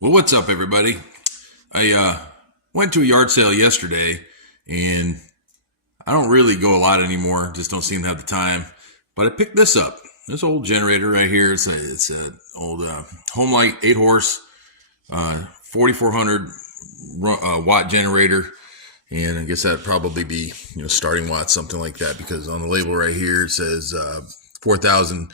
Well, what's up, everybody? I went to a yard sale yesterday, and I don't really go a lot anymore. Just don't seem to have the time. But I picked this up. This old generator right here. It's a old Homelite 8-horse, 4,400 watt generator, and I guess that'd probably be starting watts, something like that, because on the label right here it says 4,000.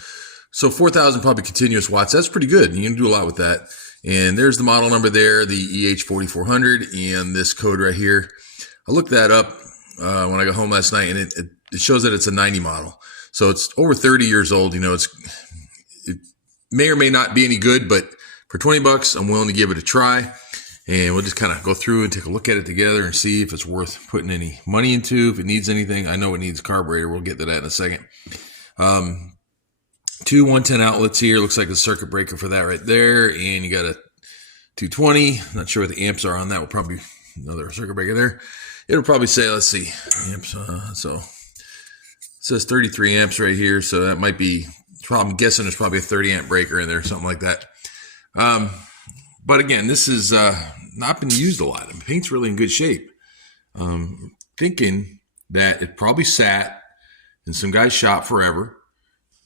So 4,000 probably continuous watts. That's pretty good. You can do a lot with that. And there's the model number there, the EH4400, and this code right here. I looked that up when I got home last night, and it shows that it's a 90 model. So it's over 30 years old. It may or may not be any good, but for 20 bucks, I'm willing to give it a try. And we'll just kind of go through and take a look at it together and see if it's worth putting any money into, if it needs anything. I know it needs a carburetor. We'll get to that in a second. Two 110 outlets here. Looks like a circuit breaker for that right there. And you got a 220. Not sure what the amps are on that. Will probably be another circuit breaker there. It'll probably say, let's see, amps. So it says 33 amps right here. So that might be, I'm guessing there's probably a 30 amp breaker in there, something like that. But again, this is not been used a lot. The paint's really in good shape. Thinking that it probably sat in some guy's shop forever,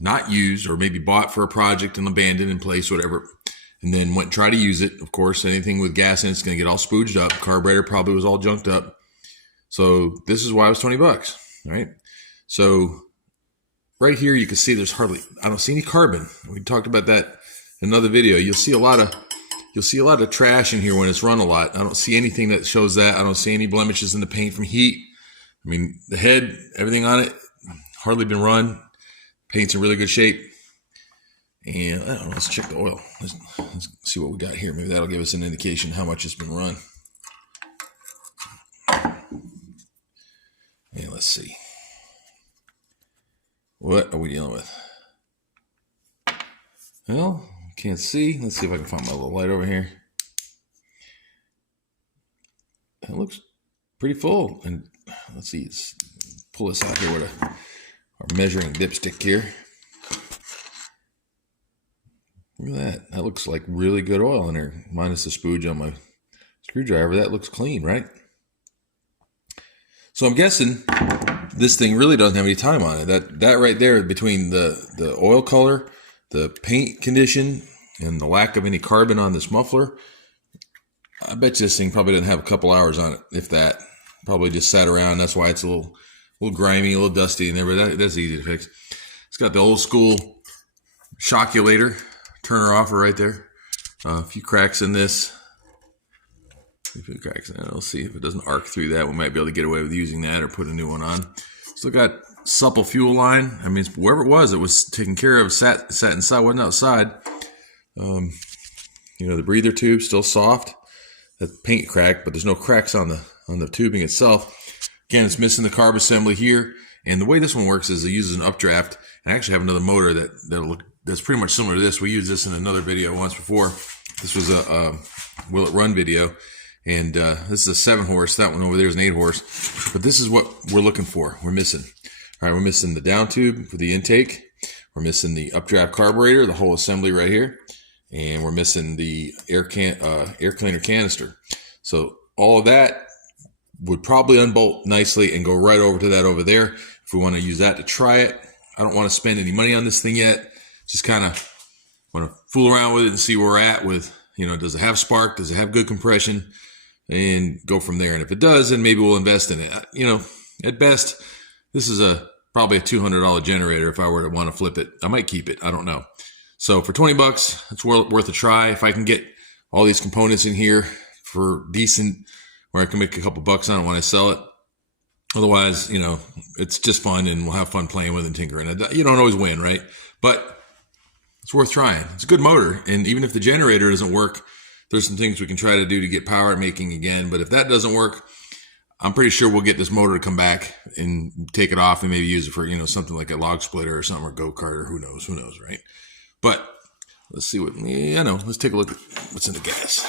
not used, or maybe bought for a project and abandoned in place, whatever, and then went and tried to use it. Of course, anything with gas in it's going to get all spooged up. Carburetor probably was all junked up. So this is why it was 20 bucks, right? So right here you can see there's hardly, I don't see any carbon. We talked about that in another video. You'll see a lot of trash in here when it's run a lot. I don't see anything that shows that. I don't see any blemishes in the paint from heat. I mean, the head, everything on it, hardly been run. Paint's in really good shape. And I don't know, let's check the oil. Let's see what we got here. Maybe that'll give us an indication how much it's been run. Yeah, let's see. What are we dealing with? Well, can't see. Let's see if I can find my little light over here. It looks pretty full. And let's see, let's pull this out here with our measuring dipstick here. Look at that. That looks like really good oil in there, minus the spooge on my screwdriver. That looks clean, right? So I'm guessing this thing really doesn't have any time on it. That right there, between the oil color, the paint condition, and the lack of any carbon on this muffler, I bet you this thing probably doesn't have a couple hours on it, if that. Probably just sat around. That's why it's a little grimy, a little dusty in there, but that's easy to fix. It's got the old school shockulator turner offer right there. A few cracks in this. A few cracks in it. We'll see if it doesn't arc through that. We might be able to get away with using that or put a new one on. Still got supple fuel line. I mean, wherever it was taken care of. Sat inside, wasn't outside. The breather tube still soft. That paint cracked, but there's no cracks on the tubing itself. Again, it's missing the carb assembly here. And the way this one works is it uses an updraft. I actually have another motor that's pretty much similar to this. We used this in another video once before. This was a Will It Run video. And this is a 7-horse. That one over there is an 8-horse. But this is what we're looking for. We're missing. All right, we're missing the down tube for the intake. We're missing the updraft carburetor, the whole assembly right here. And we're missing the air cleaner canister. So all of that would probably unbolt nicely and go right over to that over there. If we want to use that to try it. I don't want to spend any money on this thing yet. Just kind of want to fool around with it and see where we're at with, does it have spark? Does it have good compression? And go from there. And if it does, then maybe we'll invest in it. At best, this is probably a $200 generator. If I were to want to flip it, I might keep it. I don't know. So for 20 bucks, it's worth a try. If I can get all these components in here for decent, where I can make a couple bucks on it when I sell it. Otherwise, it's just fun, and we'll have fun playing with and tinkering. You don't always win, right? But it's worth trying. It's a good motor. And even if the generator doesn't work, there's some things we can try to do to get power making again. But if that doesn't work, I'm pretty sure we'll get this motor to come back and take it off and maybe use it for, something like a log splitter or something, or go-kart, or who knows, right? But let's see let's take a look at what's in the gas.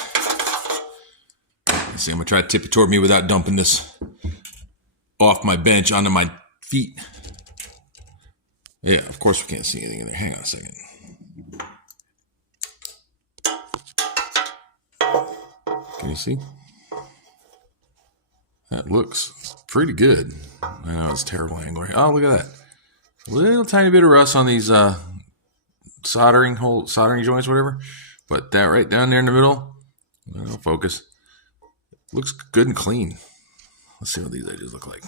Let's see, I'm going to try to tip it toward me without dumping this off my bench onto my feet. Yeah, of course we can't see anything in there. Hang on a second. Can you see? That looks pretty good. I know it's a terrible angle. Oh, look at that. A little tiny bit of rust on these soldering joints, whatever. But that right down there in the middle, it'll focus. Looks good and clean. Let's see what these edges look like.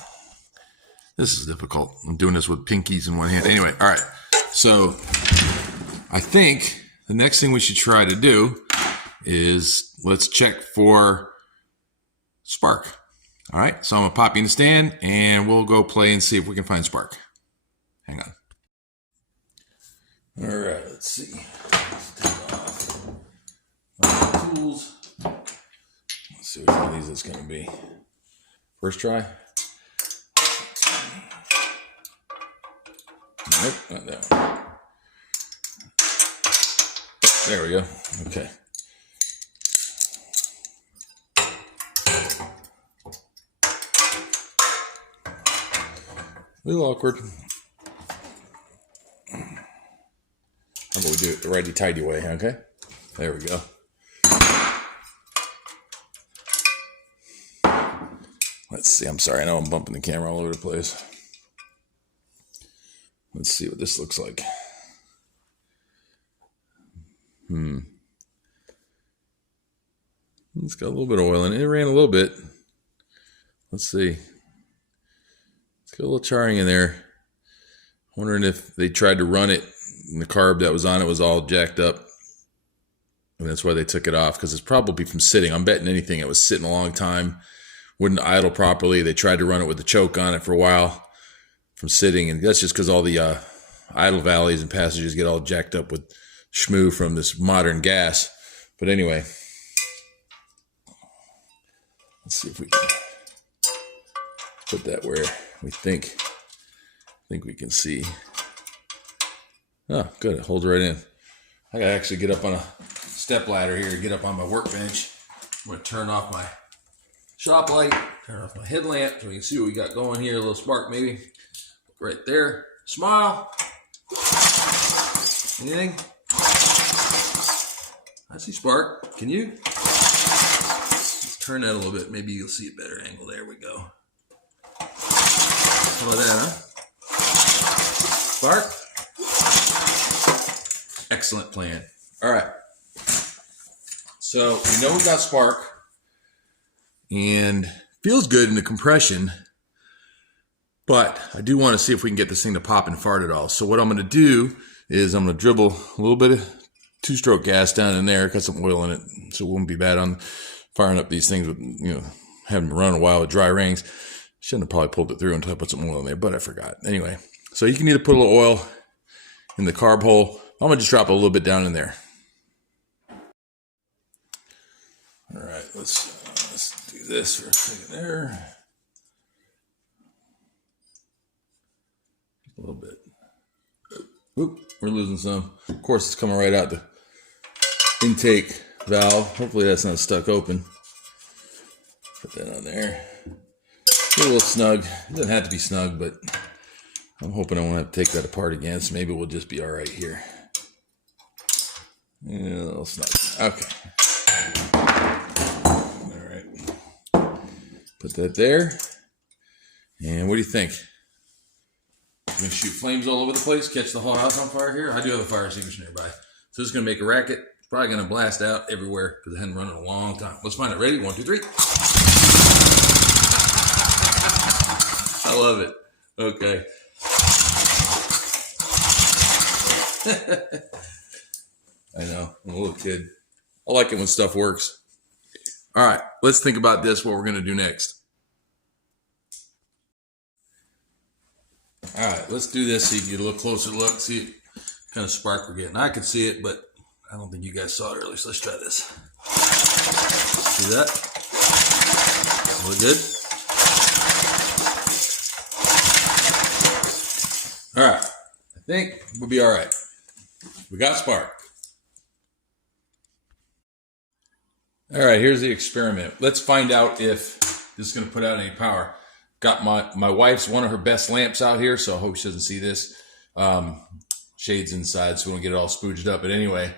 This is difficult. I'm doing this with pinkies in one hand. Anyway, all right. So I think the next thing we should try to do is let's check for spark. All right. So I'm going to pop you in the stand and we'll go play and see if we can find spark. Hang on. All right. Let's see. Let's take off my tools. Let's see which one of these it's going to be. First try. Nope, not that one. There we go. Okay. A little awkward. How about we do it the righty-tighty way, okay? There we go. Let's see. I'm sorry. I know I'm bumping the camera all over the place. Let's see what this looks like. It's got a little bit of oil in it. It ran a little bit. Let's see. It's got a little charring in there. Wondering if they tried to run it and the carb that was on it was all jacked up. And that's why they took it off, because it's probably from sitting. I'm betting anything it was sitting a long time. Wouldn't idle properly. They tried to run it with the choke on it for a while from sitting. And that's just because all the idle valleys and passages get all jacked up with schmoo from this modern gas. But anyway, let's see if we can put that where we think we can see. Oh, good. It holds right in. I gotta actually get up on a step ladder here to get up on my workbench. I'm gonna turn off my shop light, turn off my headlamp so we can see what we got going here. A little spark maybe. Right there. Smile. Anything? I see spark. Can you? Let's turn that a little bit. Maybe you'll see a better angle. There we go. How about that, huh? Spark? Excellent plan. All right. So we know we got spark and feels good in the compression, but I do want to see if we can get this thing to pop and fart at all. So what I'm going to do is I'm going to dribble a little bit of two-stroke gas down in there, got some oil in it, so it won't be bad on firing up these things with, having them run a while with dry rings. Shouldn't have probably pulled it through until I put some oil in there, but I forgot. Anyway, so you can either put a little oil in the carb hole. I'm going to just drop a little bit down in there. All right, let's do this for a second there. A little bit. Oop, we're losing some. Of course, it's coming right out the intake valve. Hopefully that's not stuck open. Put that on there. Get a little snug. It doesn't have to be snug, but I'm hoping I won't have to take that apart again, so maybe we'll just be all right here. Yeah, a little snug. Okay. All right. Put that there. And what do you think? I'm going to shoot flames all over the place, catch the whole house on fire here. I do have a fire extinguisher nearby. So this is going to make a racket. It's probably going to blast out everywhere because it hadn't run in a long time. Let's find it. Ready? 1, 2, 3. I love it. Okay. I know. I'm a little kid. I like it when stuff works. All right. Let's think about this, what we're going to do next. All right, let's do this so you can get a little closer look, see what kind of spark we're getting. I could see it, but I don't think you guys saw it earlier, so let's try this. See that? Look good? All right, I think we'll be all right. We got spark. All right, here's the experiment. Let's find out if this is going to put out any power. Got my wife's one of her best lamps out here, so I hope she doesn't see this. Shades inside, so we don't get it all spooged up. But anyway,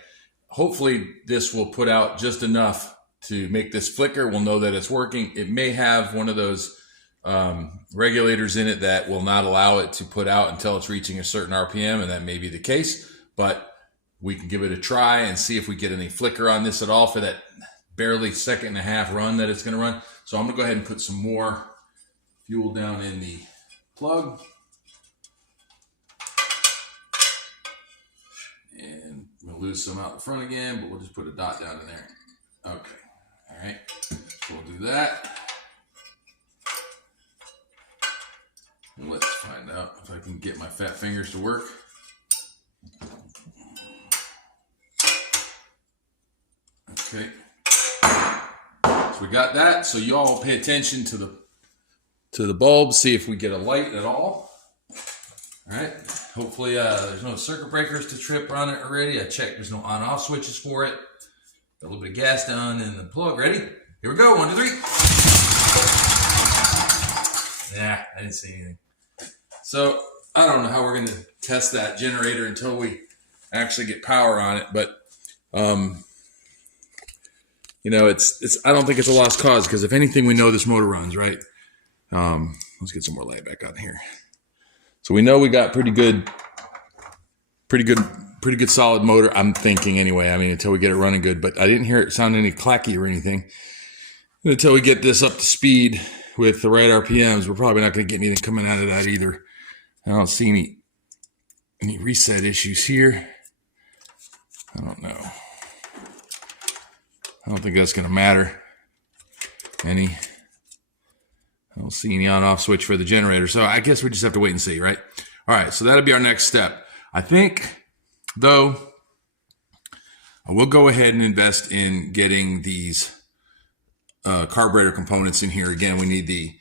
hopefully this will put out just enough to make this flicker, we'll know that it's working. It may have one of those regulators in it that will not allow it to put out until it's reaching a certain RPM, and that may be the case, but we can give it a try and see if we get any flicker on this at all for that barely second and a half run that it's going to run. So I'm going to go ahead and put some more fuel down in the plug. And we'll lose some out the front again, but we'll just put a dot down in there. Okay. All right. So we'll do that. And let's find out if I can get my fat fingers to work. Okay. So we got that. So you all pay attention to the bulb, see if we get a light at all. All right. Hopefully there's no circuit breakers to trip on it already. I checked there's no on-off switches for it. Got a little bit of gas down in the plug. Ready? Here we go. 1, 2, 3. Yeah, I didn't see anything. So I don't know how we're going to test that generator until we actually get power on it. But, you know, it's I don't think it's a lost cause, because if anything, we know this motor runs, right? Let's get some more light back on here. So we know we got pretty good solid motor, I'm thinking anyway. I mean, until we get it running good, but I didn't hear it sound any clacky or anything. And until we get this up to speed with the right RPMs, we're probably not going to get anything coming out of that either. I don't see any reset issues here. I don't know. I don't think that's going to matter any. I don't see any on-off switch for the generator. So I guess we just have to wait and see, right? All right, so that'll be our next step. I think, though, I will go ahead and invest in getting these carburetor components in here. Again, we need the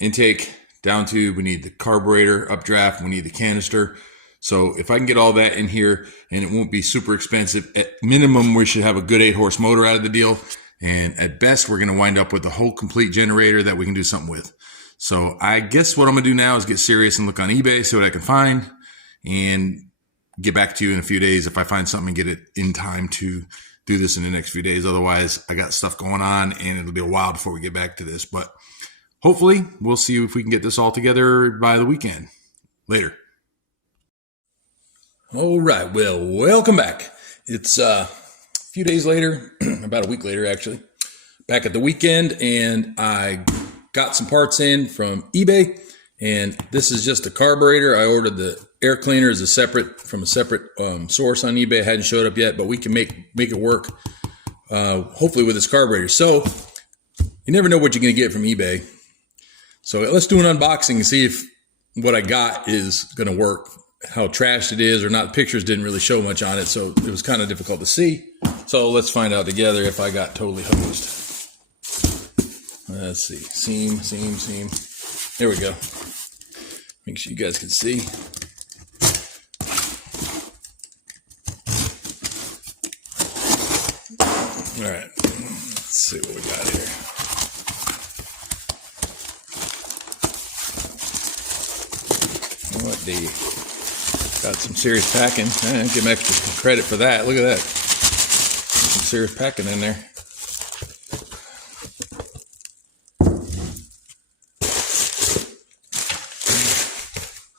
intake down tube, we need the carburetor updraft, we need the canister. So if I can get all that in here, and it won't be super expensive, at minimum, we should have a good 8-horse motor out of the deal. And at best, we're going to wind up with a whole complete generator that we can do something with. So I guess what I'm going to do now is get serious and look on eBay, see what I can find, and get back to you in a few days if I find something and get it in time to do this in the next few days. Otherwise, I got stuff going on, and it'll be a while before we get back to this. But hopefully, we'll see if we can get this all together by the weekend. Later. All right. Well, welcome back. It's a few days later, about a week later, actually, back at the weekend, and I got some parts in from eBay, and this is just a carburetor. I ordered the air cleaner as from a separate source on eBay. It hadn't showed up yet, but we can make it work, hopefully with this carburetor. So you never know what you're going to get from eBay. So let's do an unboxing and see if what I got is going to work, how trashed it is or not. The pictures didn't really show much on it, so it was kind of difficult to see. So let's find out together if I got totally hosed. Let's see. Seam. There we go. Make sure you guys can see. All right. Let's see what we got here. What got some serious packing. Give them extra credit for that. Look at that. Some serious packing in there.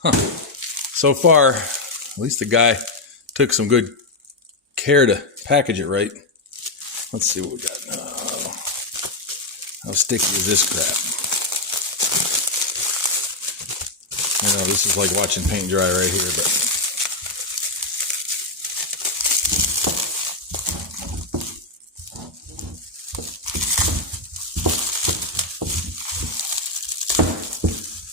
Huh. So far, at least the guy took some good care to package it right. Let's see what we got. Oh, how sticky is this crap? I know this is like watching paint dry right here, but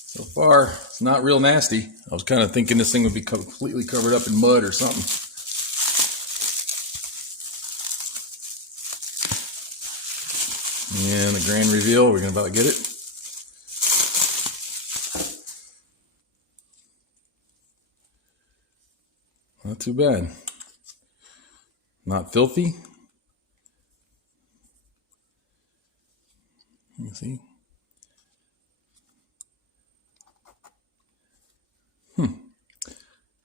so far it's not real nasty. I was kind of thinking this thing would be completely covered up in mud or something. And the grand reveal, we're about to get it. Not too bad. Not filthy. You see?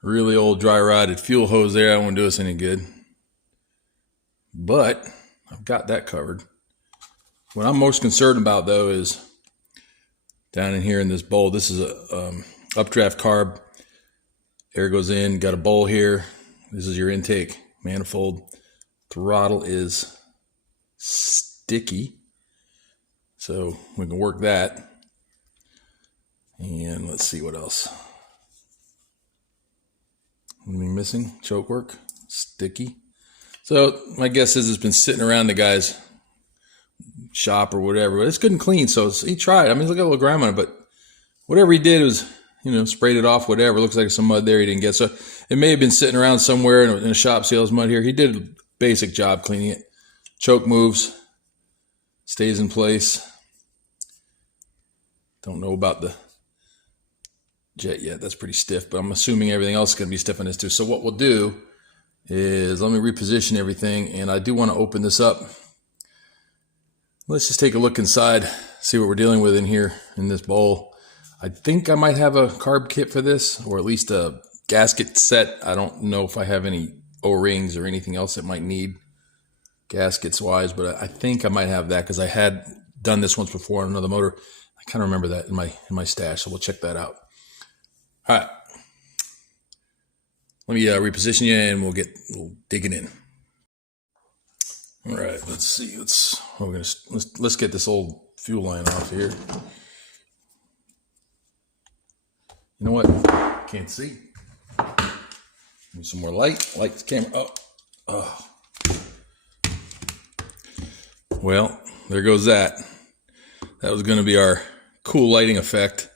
Really old dry rotted fuel hose there. I won't do us any good. But I've got that covered. What I'm most concerned about, though, is down in here in this bowl. This is a updraft carb. Air goes in, got a bowl here. This is your intake manifold. Throttle is sticky, so we can work that. And let's see what else. Anything missing? Choke work, sticky. So my guess is it's been sitting around the guy's shop or whatever, but it's good and clean. So he tried. I mean, look at a little grime on it, but whatever he did was, sprayed it off, whatever. Looks like some mud there he didn't get. So it may have been sitting around somewhere in a shop, see all this mud here. He did a basic job cleaning it. Choke moves, stays in place. Don't know about the jet yet. That's pretty stiff, but I'm assuming everything else is going to be stiff on this too. So what we'll do is let me reposition everything, and I do want to open this up. Let's just take a look inside, see what we're dealing with in here in this bowl. I think I might have a carb kit for this, or at least a gasket set. I don't know if I have any O-rings or anything else that might need gaskets wise, but I think I might have that because I had done this once before on another motor. I kind of remember that in my stash, so we'll check that out. All right, let me reposition you, and we'll dig it in. All right, let's see. Let's get this old fuel line off here. You know what? Can't see. Need some more light. Light the camera. Oh. Well, there goes that. That was going to be our cool lighting effect,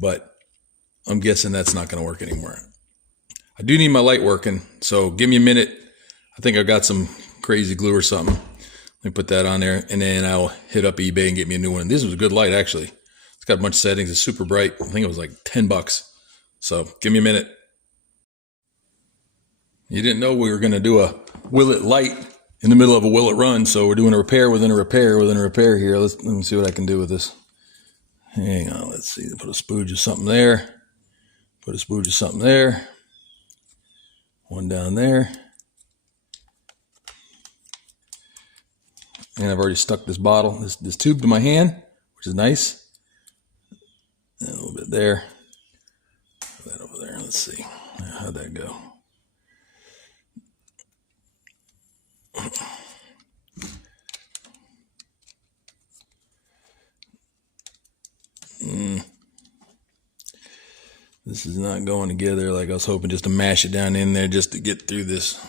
but I'm guessing that's not going to work anymore. I do need my light working, so give me a minute. I think I've got some crazy glue or something. Let me put that on there, and then I'll hit up eBay and get me a new one. This was a good light, actually. It's got a bunch of settings. It's super bright. I think it was like $10. So give me a minute. You didn't know we were going to do a Willet light in the middle of a Willet run, so we're doing a repair within a repair within a repair here. Let me see what I can do with this. Hang on, let's see. Put a spooge of something there. Put a spooge of something there. One down there. And I've already stuck this bottle, this tube to my hand, which is nice. And a little bit there. Put that over there. Let's see. How'd that go? This is not going together like I was hoping, just to mash it down in there just to get through this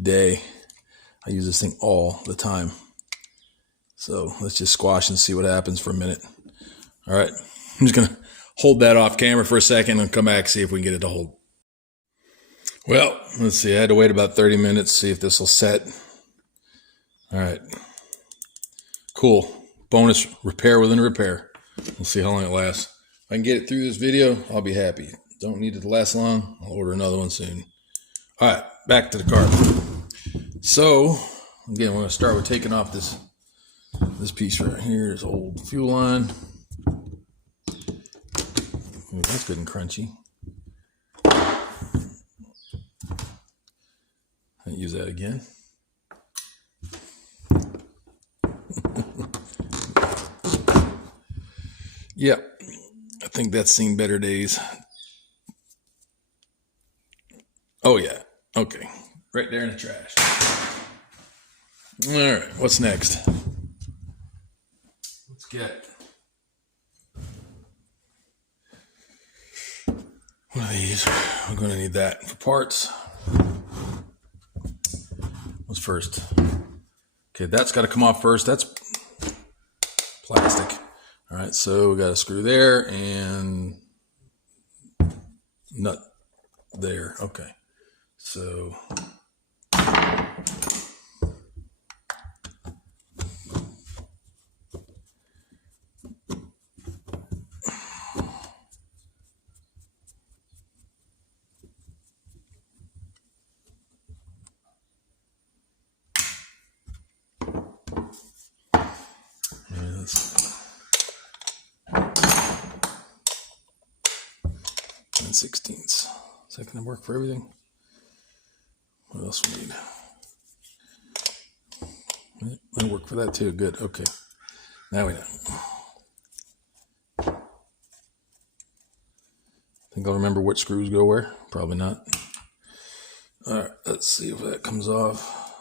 day. I use this thing all the time. So let's just squash and see what happens for a minute. All right. I'm just going to hold that off camera for a second and come back, see if we can get it to hold. Well, let's see. I had to wait about 30 minutes, see if this will set. All right. Cool. Bonus repair within a repair. We'll see how long it lasts. If I can get it through this video, I'll be happy. Don't need it to last long. I'll order another one soon. All right. Back to the car. So, again, we're going to start with taking off this piece right here, this old fuel line. Ooh, that's good and crunchy. I'll use that again. Yep, I think that's seen better days. Oh, yeah. Okay. Right there in the trash. All right, what's next? Let's get one of these. We're going to need that for parts. What's first? Okay, that's got to come off first. That's plastic. All right, so we got a screw there and nut there. Okay, so and 16ths. Is that going to work for everything? What else we need? That'll work for that too. Good. Okay. Now we know. Think I'll remember which screws go where? Probably not. All right. Let's see if that comes off.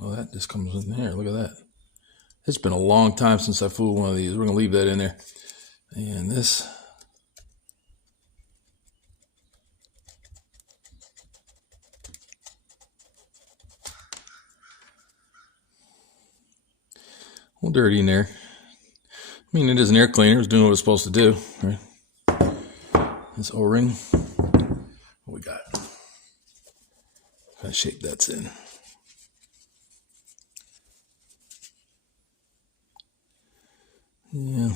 Oh, that just comes in there. Look at that. It's been a long time since I fooled one of these. We're going to leave that in there. And this. A little dirty in there. I mean, it is an air cleaner. It's doing what it's supposed to do. Right? This O-ring. What we got? What kind of shape that's in? Yeah.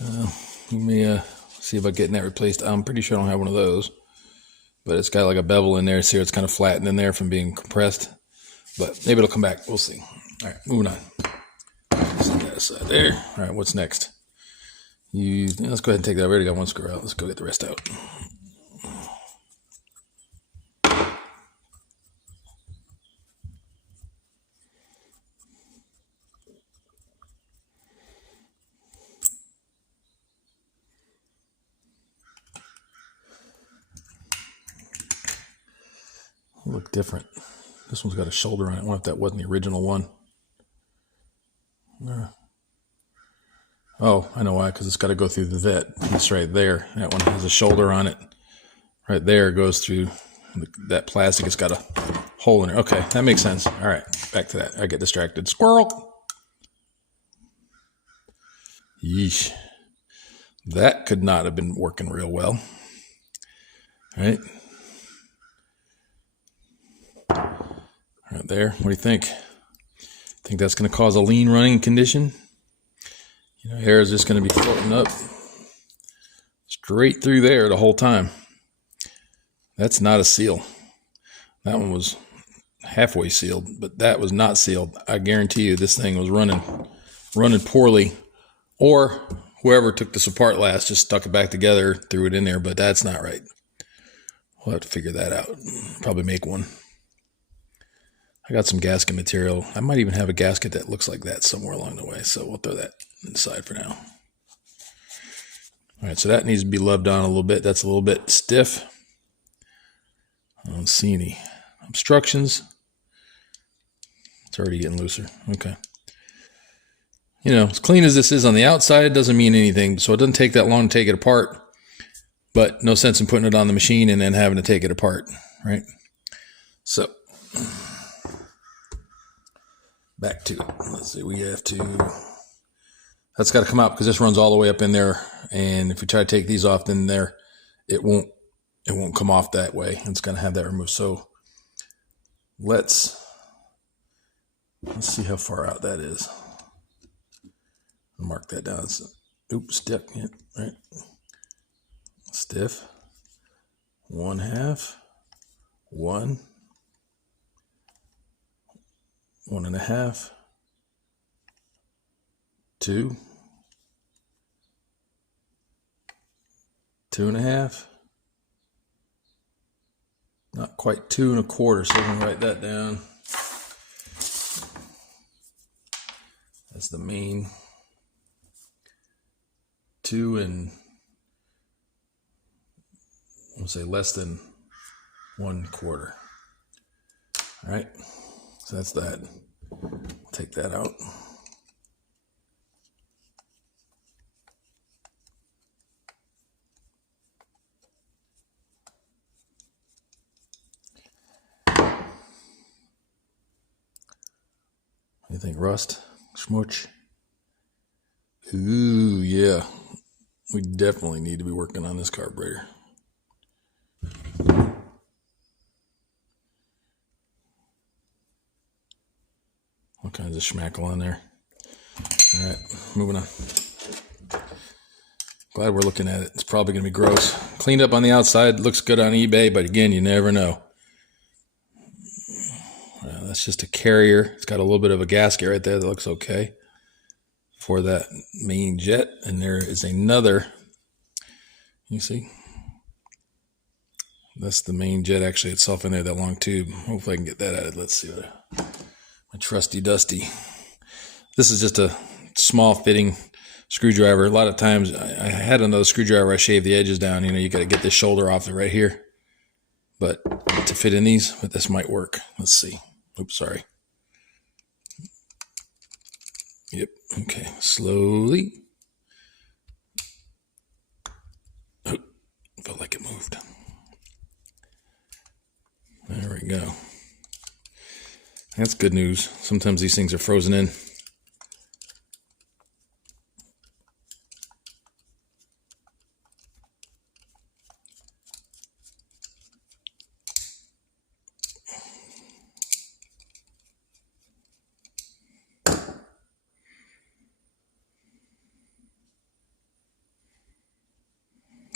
Let me see about getting that replaced. I'm pretty sure I don't have one of those. But it's got like a bevel in there. See, it's kind of flattened in there from being compressed. But maybe it'll come back. We'll see. All right, moving on. Set that aside there. All right, what's next? Let's go ahead and take that. I already got one screw out. Let's go get the rest out. Look different. This one's got a shoulder on it. I wonder if that wasn't the original one. Oh, I know why, because it's got to go through that piece right there. That one has a shoulder on it. Right there goes through that plastic. It's got a hole in it. Okay, that makes sense. All right, back to that. I get distracted. Squirrel! Yeesh. That could not have been working real well. Right? Right there. What do you think? Think that's going to cause a lean running condition? You know, air is just going to be floating up straight through there the whole time. That's not a seal. That one was halfway sealed, but that was not sealed. I guarantee you this thing was running poorly, or whoever took this apart last just stuck it back together, threw it in there, but that's not right. We'll have to figure that out. Probably make one. I got some gasket material. I might even have a gasket that looks like that somewhere along the way, so we'll throw that inside for now. All right, so that needs to be loved on a little bit. That's a little bit stiff. I don't see any obstructions. It's already getting looser. Okay. You know, as clean as this is on the outside, it doesn't mean anything. So it doesn't take that long to take it apart, but no sense in putting it on the machine and then having to take it apart, right? So back to it. Let's see, we have to, that's got to come out because this runs all the way up in there. And if we try to take these off, then it won't come off that way. It's going to have that removed. So let's see how far out that is. I'll mark that down. So, oops, stiff, yeah, right? Stiff. 1/2, 1, 1.5, 2, 2.5. Not quite 2 1/4, so I'm going to write that down. That's the main 2 and I'm going to say less than 1/4. All right, so that's that. Take that out. You think rust? Schmutz? Ooh, yeah. We definitely need to be working on this carburetor. All kinds of schmackle on there. All right, moving on. Glad we're looking at it. It's probably going to be gross. Cleaned up on the outside. Looks good on eBay, but again, you never know. That's just a carrier. It's got a little bit of a gasket right there that looks okay for that main jet. And there is another, you see? That's the main jet actually itself in there, that long tube. Hopefully I can get that out. Let's see. A trusty dusty. This is just a small fitting screwdriver. A lot of times I had another screwdriver, I shaved the edges down. You know, you got to get this shoulder off it right here. But to fit in these, but this might work. Let's see. Oops, sorry. Yep. Okay. Slowly. Oh, felt like it moved. There we go. That's good news. Sometimes these things are frozen in.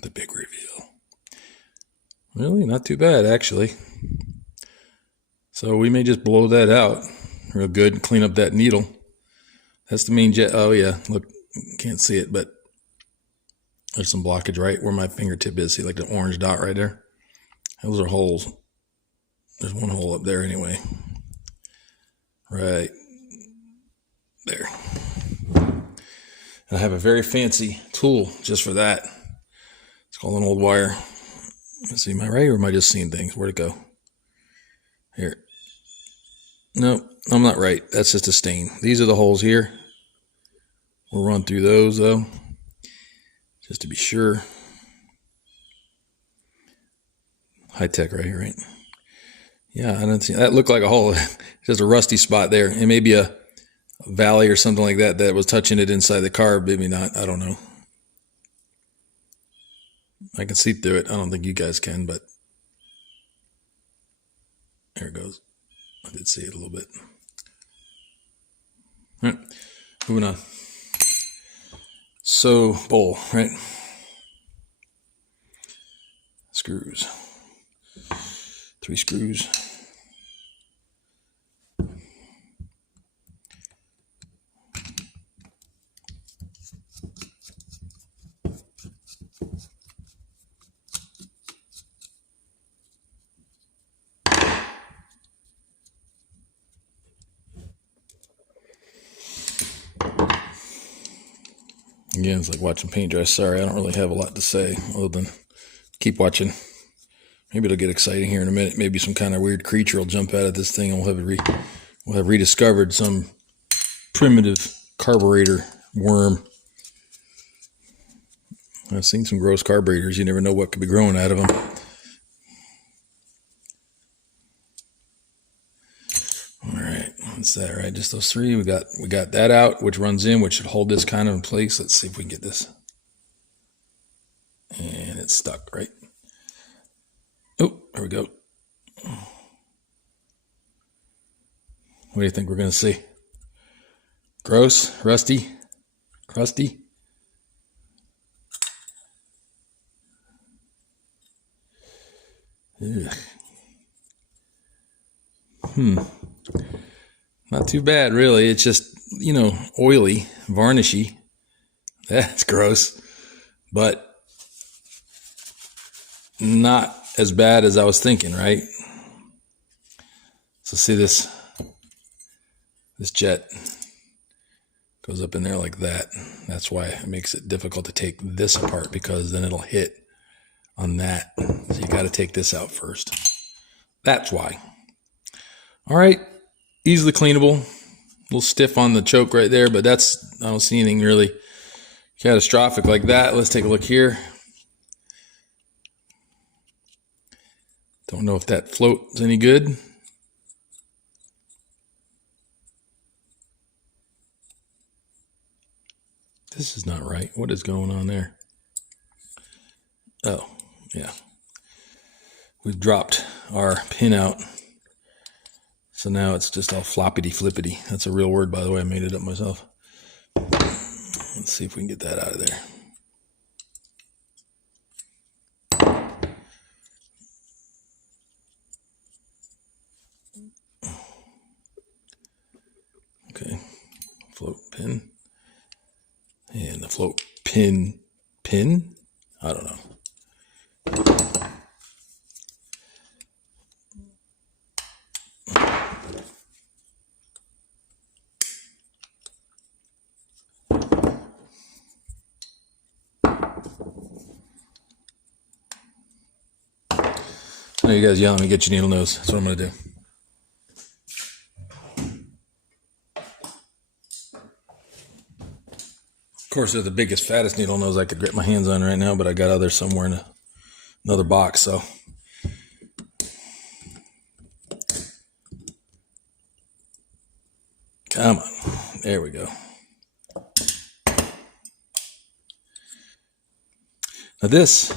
The big reveal. Really, not too bad, actually. So we may just blow that out real good and clean up that needle. That's the main jet. Oh, yeah. Look, can't see it, but there's some blockage right where my fingertip is. See, like the orange dot right there? Those are holes. There's one hole up there anyway. Right there. And I have a very fancy tool just for that. It's called an old wire. Let's see, am I right or am I just seeing things? Where'd it go? Here. No, I'm not right. That's just a stain. These are the holes here. We'll run through those though, just to be sure. High tech right here, right? Yeah, I don't see that. Looked like a hole. Just a rusty spot there. It may be a valley or something like that that was touching it inside the car. Maybe not. I don't know. I can see through it. I don't think you guys can, but there it goes. I did see it a little bit. All right, moving on. So, bowl, right? Screws. 3 screws. Again, it's like watching paint dry. Sorry, I don't really have a lot to say other than keep watching. Maybe it'll get exciting here in a minute. Maybe some kind of weird creature will jump out of this thing and we'll have rediscovered some primitive carburetor worm. I've seen some gross carburetors. You never know what could be growing out of them. All right, what's that, right? Just those 3. We got that out, which runs in, which should hold this kind of in place. Let's see if we can get this. And it's stuck, right? Oh, there we go. What do you think we're going to see? Gross, rusty, crusty? Ugh. Not too bad, really. It's just, oily, varnishy. That's gross. But not as bad as I was thinking, right? So see this jet goes up in there like that. That's why it makes it difficult to take this apart, because then it'll hit on that. So you got to take this out first. That's why. All right. Easily cleanable. A little stiff on the choke right there, but I don't see anything really catastrophic like that. Let's take a look here. Don't know if that float is any good. This is not right. What is going on there? Oh, yeah. We've dropped our pin out. So now it's just all floppity flippity. That's a real word, by the way. I made it up myself. Let's see if we can get that out of there. Okay. Float pin. And the float pin. I don't know. There you guys yelling me, get your needle nose. That's what I'm going to do. Of course, they're the biggest, fattest needle nose I could grip my hands on right now, but I got others somewhere in another box, so. Come on. There we go. Now this,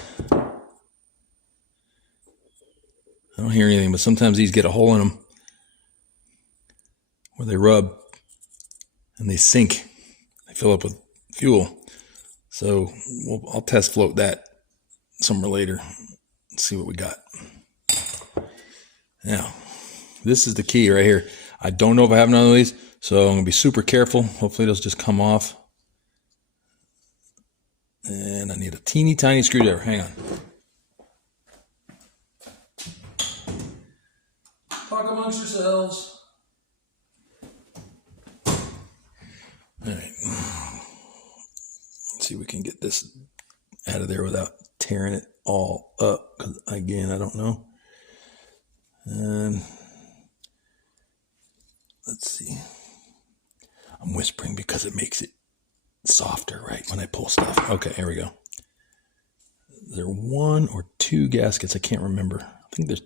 I don't hear anything, but sometimes these get a hole in them where they rub and they sink. They fill up with fuel. So I'll test float that somewhere later and see what we got. Now, this is the key right here. I don't know if I have none of these, so I'm going to be super careful. Hopefully those just come off. And I need a teeny tiny screwdriver. Hang on. Talk amongst yourselves. All right. Let's see if we can get this out of there without tearing it all up. Because again, I don't know. And let's see. I'm whispering because it makes it softer, right? When I pull stuff. Okay, here we go. Is there one or two gaskets? I can't remember. I think there's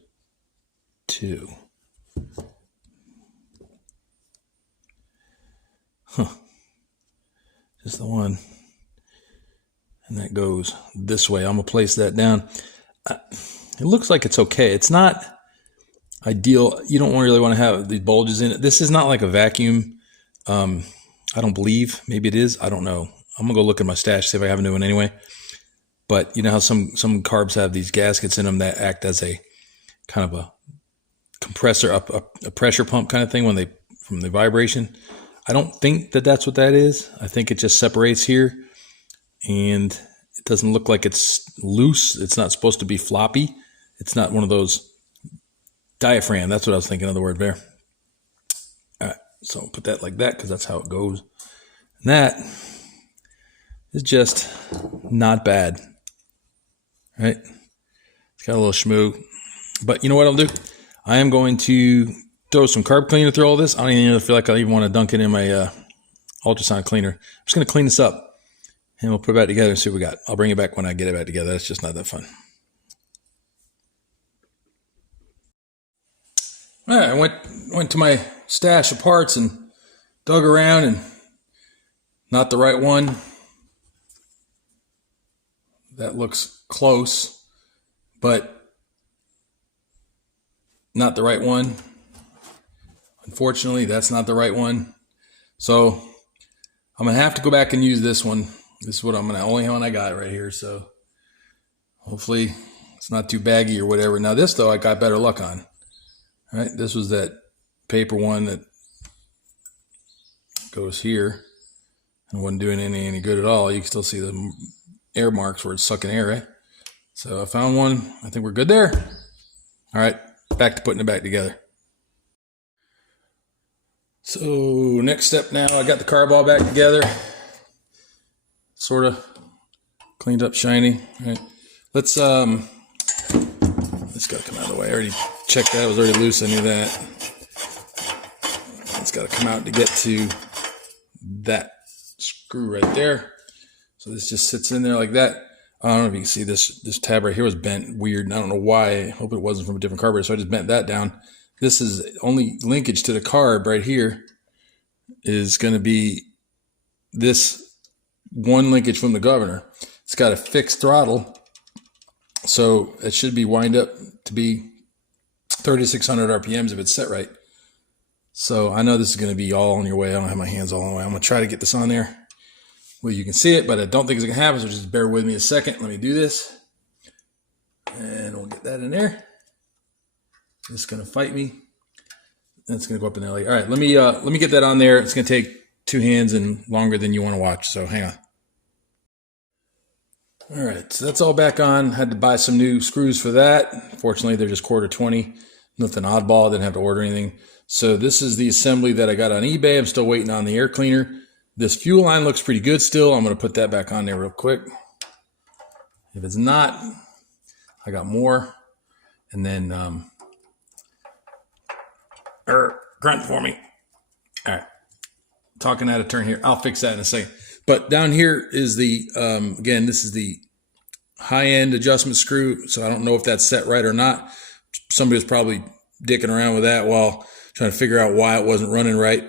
two. Huh. Just the one. And that goes this way. I'm going to place that down. It looks like it's okay. It's not ideal. You don't really want to have the bulges in it. This is not like a vacuum. I don't believe. Maybe it is. I don't know. I'm going to go look at my stash, see if I have a new one anyway. But you know how some carbs have these gaskets in them that act as a kind of a compressor, a pressure pump kind of thing from the vibration. I don't think that that's what that is. I think it just separates here. And it doesn't look like it's loose. It's not supposed to be floppy. It's not one of those diaphragm. That's what I was thinking of the word there. All right. So I'll put that like that because that's how it goes. And that is just not bad. Right? It's got a little schmoo. But you know what I'll do? I am going to throw some carb cleaner through all this. I don't even feel like I even want to dunk it in my ultrasonic cleaner. I'm just going to clean this up. And we'll put it back together and see what we got. I'll bring it back when I get it back together. It's just not that fun. All right, I went to my stash of parts and dug around, and not the right one. That looks close, but not the right one. Unfortunately, that's not the right one. So I'm going to have to go back and use this one. This is what only one I got right here. So hopefully it's not too baggy or whatever. Now this though, I got better luck on. All right. This was that paper one that goes here and wasn't doing any good at all. You can still see the air marks where it's sucking air, right? So I found one. I think we're good there. All right. Back to putting it back together. So next step now, I got the carb all back together. Sort of cleaned up, shiny. All right. This got to come out of the way. I already checked that. It was already loose. I knew that. It's got to come out to get to that screw right there. So this just sits in there like that. I don't know if you can see this tab right here was bent weird. And I don't know why. I hope it wasn't from a different carburetor. So I just bent that down. This is only linkage to the carb right here is going to be this one linkage from the governor. It's got a fixed throttle. So it should be wind up to be 3,600 RPMs if it's set right. So I know this is going to be all on your way. I don't have my hands all on the way. I'm going to try to get this on there. Well, you can see it, but I don't think it's going to happen. So just bear with me a second. Let me do this. And we'll get that in there. It's going to fight me. That's going to go up in there. All right, let me get that on there. It's going to take two hands and longer than you want to watch. So hang on. All right, so that's all back on. Had to buy some new screws for that. Fortunately, they're just 1/4 20. Nothing oddball. Didn't have to order anything. So this is the assembly that I got on eBay. I'm still waiting on the air cleaner. This fuel line looks pretty good still. I'm going to put that back on there real quick. If it's not, I got more. and then grunt for me. All right, talking out of turn here. I'll fix that in a second. But down here is the again, this is the high-end adjustment screw, so I don't know if that's set right or not. Somebody was probably dicking around with that while trying to figure out why it wasn't running right.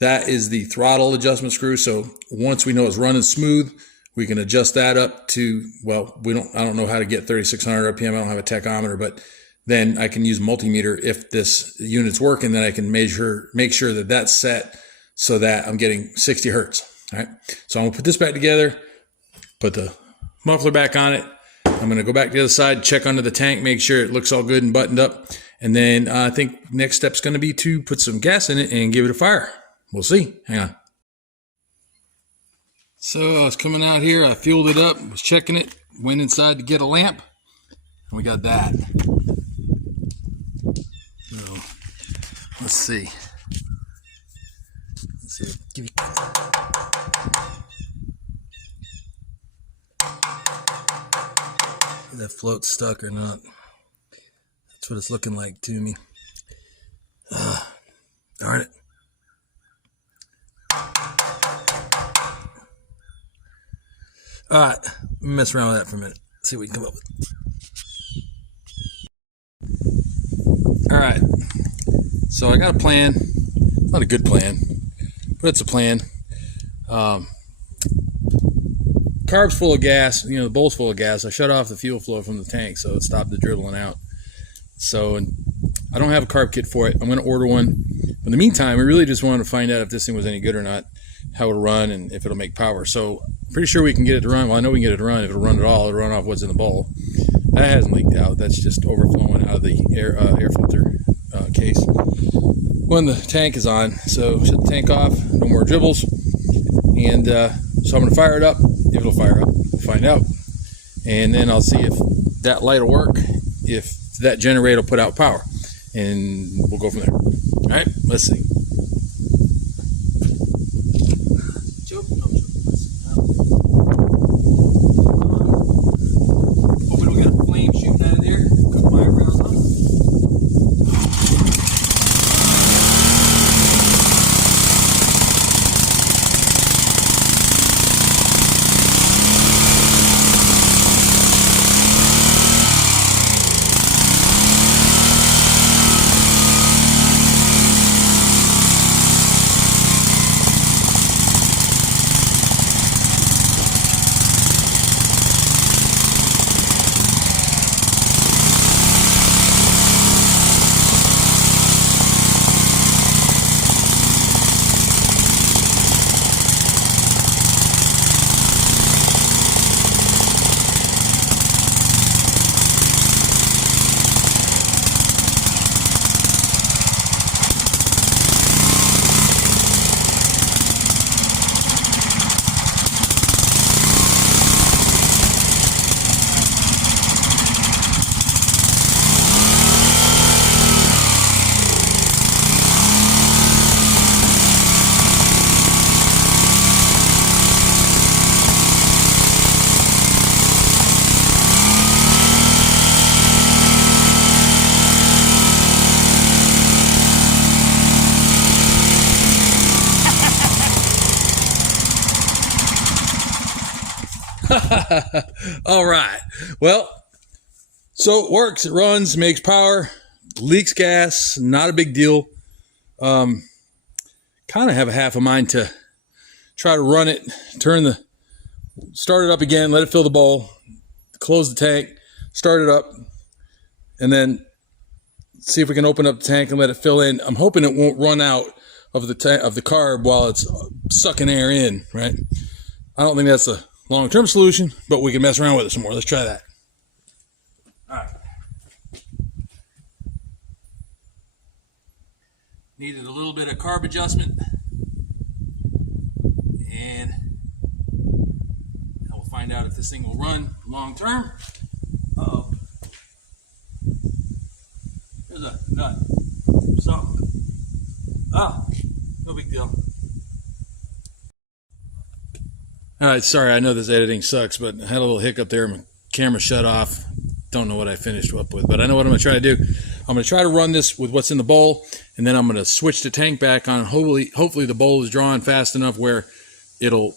That is the throttle adjustment screw. So once we know it's running smooth, we can adjust that up to, well, I don't know how to get 3,600 RPM. I don't have a tachometer, but then I can use multimeter. If this unit's working, then I can make sure that that's set so that I'm getting 60 Hertz. All right. So I'm gonna put this back together, put the muffler back on it. I'm going to go back to the other side, check under the tank, make sure it looks all good and buttoned up. And then I think next step's going to be to put some gas in it and give it a fire. We'll see. Hang on. So I was coming out here, I fueled it up, was checking it, went inside to get a lamp, and we got that. So let's see. Give you... Is that float stuck or not? That's what it's looking like to me. Darn it. All right, mess around with that for a minute. See what we can come up with. All right, so I got a plan. Not a good plan, but it's a plan. Carb's full of gas, the bowl's full of gas. I shut off the fuel flow from the tank, so it stopped the dribbling out. So I don't have a carb kit for it. I'm going to order one. In the meantime, we really just wanted to find out if this thing was any good or not, how it'll run, and if it'll make power. So I'm pretty sure we can get it to run. Well, I know we can get it to run. If it'll run at all, it'll run off what's in the bowl. That hasn't leaked out. That's just overflowing out of the air filter case. When the tank is on, so shut the tank off, no more dribbles. And so I'm going to fire it up. If it'll fire up, we'll find out. And then I'll see if that light will work, if that generator will put out power. And we'll go from there. All right, let's see. Hoping we'll get a flame shooting out of there. Cook my eyebrows on. All right. Well, so it works. It runs, makes power, leaks gas. Not a big deal. Kind of have a half a mind to try to run it, start it up again, let it fill the bowl, close the tank, start it up, and then see if we can open up the tank and let it fill in. I'm hoping it won't run out of the carb while it's sucking air in, right? I don't think that's a long-term solution, but we can mess around with it some more. Let's try that. All right. Needed a little bit of carb adjustment, and we'll find out if this thing will run long-term. Uh-oh. There's a nut. Something. Oh, no big deal. All right, sorry, I know this editing sucks, but I had a little hiccup there. My camera shut off. don't know what I finished up with, but I know what I'm going to try to do. I'm going to try to run this with what's in the bowl, and then I'm going to switch the tank back on. Hopefully the bowl is drawing fast enough where it'll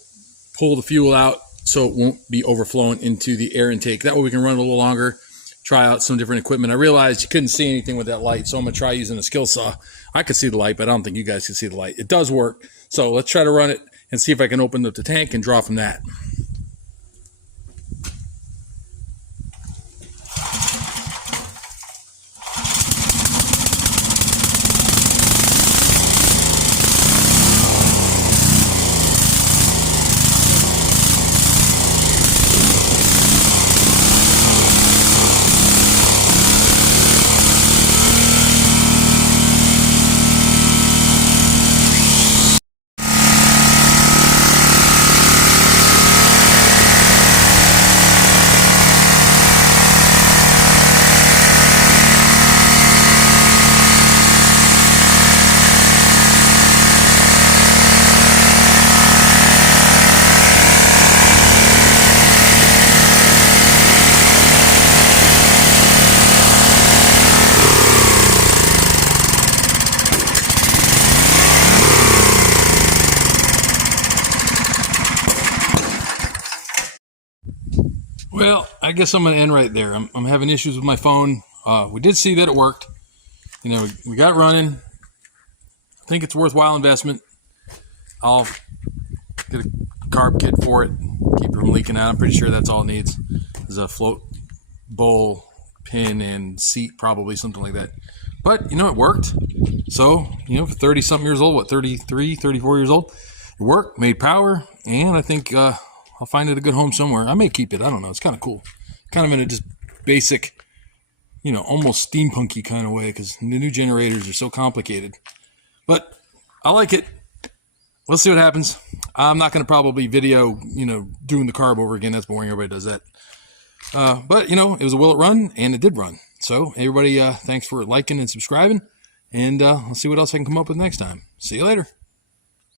pull the fuel out so it won't be overflowing into the air intake. That way we can run it a little longer, try out some different equipment. I realized you couldn't see anything with that light, so I'm going to try using a skill saw. I could see the light, but I don't think you guys can see the light. It does work, so let's try to run it and see if I can open up the tank and draw from that. Well, I guess I'm going to end right there. I'm having issues with my phone. We did see that it worked. You know, we got running. I think it's a worthwhile investment. I'll get a carb kit for it, keep it from leaking out. I'm pretty sure that's all it needs. There's a float bowl, pin, and seat, probably something like that. But, you know, it worked. So, you know, for 30-something years old, 33, 34 years old, it worked, made power, and I think I'll find it a good home somewhere. I may keep it. I don't know. It's kind of cool. Kind of in a just basic, you know, almost steampunky kind of way, because the new generators are so complicated. But I like it. Let's see what happens. I'm not going to probably video, you know, doing the carb over again. That's boring. Everybody does that. But, you know, it was a will it run, and it did run. So, everybody, thanks for liking and subscribing. And I'll see what else I can come up with next time. See you later.